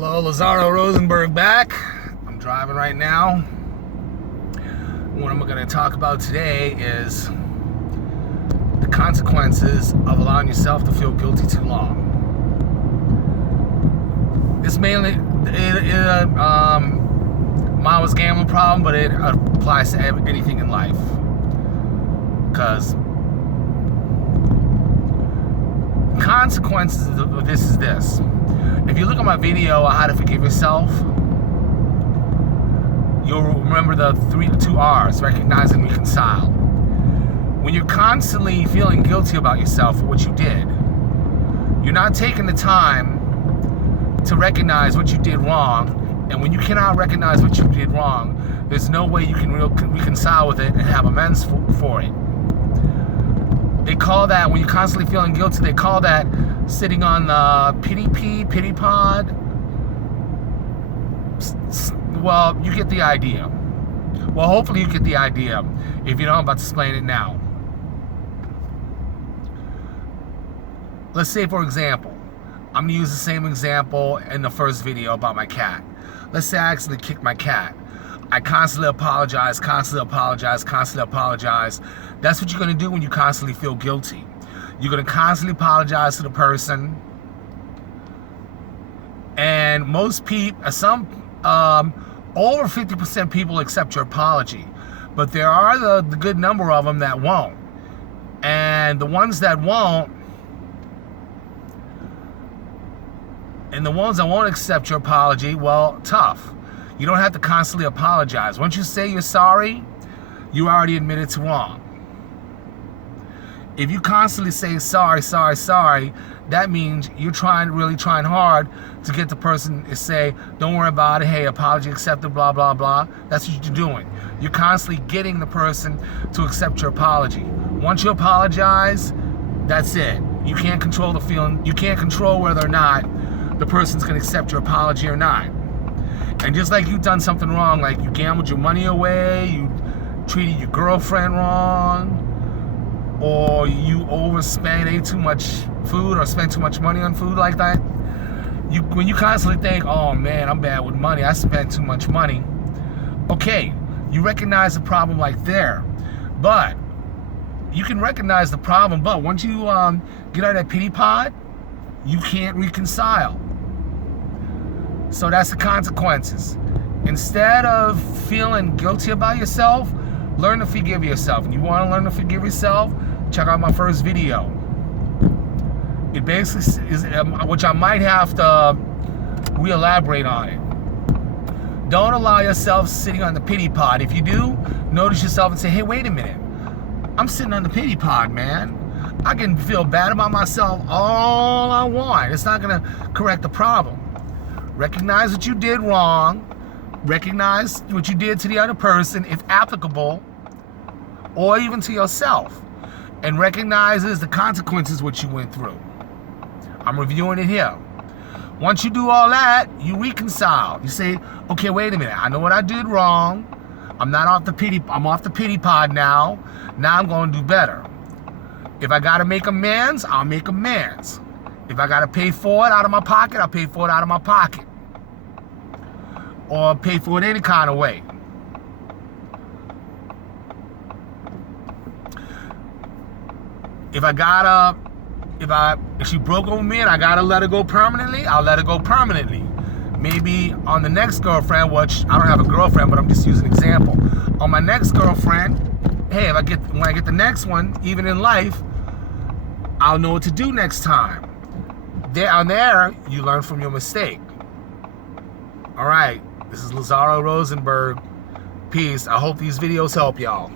Hello, Lazaro Rosenberg back. I'm driving right now. What I'm going to talk about today is the consequences of allowing yourself to feel guilty too long. This mainly, mine was a gambling problem, but it applies to anything in life. Because consequences of this is this. If you look at my video on how to forgive yourself, you'll remember the two R's, recognize and reconcile. When you're constantly feeling guilty about yourself for what you did, you're not taking the time to recognize what you did wrong. And when you cannot recognize what you did wrong, there's no way you can reconcile with it and have amends for it. They call that, when you're constantly feeling guilty, they call that sitting on the pity pod. Well, you get the idea. Well, hopefully you get the idea. If you don't, I'm about to explain it now. Let's say, for example, I'm going to use the same example in the first video about my cat. Let's say I accidentally kicked my cat. I constantly apologize. That's what you're going to do when you constantly feel guilty. You're going to constantly apologize to the person. And most people, over 50% people accept your apology. But there are the good number of them that won't. And the ones that won't, accept your apology, well, tough. You don't have to constantly apologize. Once you say you're sorry, you already admitted to wrong. If you constantly say sorry, that means you're really trying hard to get the person to say, don't worry about it, hey, apology accepted, blah, blah, blah. That's what you're doing. You're constantly getting the person to accept your apology. Once you apologize, that's it. You can't control the feeling. You can't control whether or not the person's going to accept your apology or not. And just like you've done something wrong, like you gambled your money away, you treated your girlfriend wrong, or you overspent, ate too much food, or spent too much money on food like that, when you constantly think, oh man, I'm bad with money, I spent too much money, okay, you recognize the problem like there, but you can recognize the problem, but once you get out of that pity pod, you can't reconcile. So that's the consequences. Instead of feeling guilty about yourself, learn to forgive yourself. And you want to learn to forgive yourself? Check out my first video. It basically is, which I might have to re-elaborate on it. Don't allow yourself sitting on the pity pod. If you do, notice yourself and say, hey, wait a minute. I'm sitting on the pity pod, man. I can feel bad about myself all I want. It's not going to correct the problem. Recognize what you did wrong. Recognize what you did to the other person, if applicable, or even to yourself. And recognizes the consequences what you went through. I'm reviewing it here. Once you do all that, you reconcile. You say, okay, wait a minute. I know what I did wrong. I'm off the pity pod now. Now I'm going to do better. If I got to make amends, I'll make amends. If I got to pay for it out of my pocket, I'll pay for it out of my pocket. Or pay for it any kind of way. If she broke over me and I gotta let her go permanently, I'll let her go permanently. Maybe on the next girlfriend, which I don't have a girlfriend, but I'm just using an example. On my next girlfriend, hey, when I get the next one, even in life, I'll know what to do next time. There, you learn from your mistake. All right, this is Lazaro Rosenberg. Peace. I hope these videos help y'all.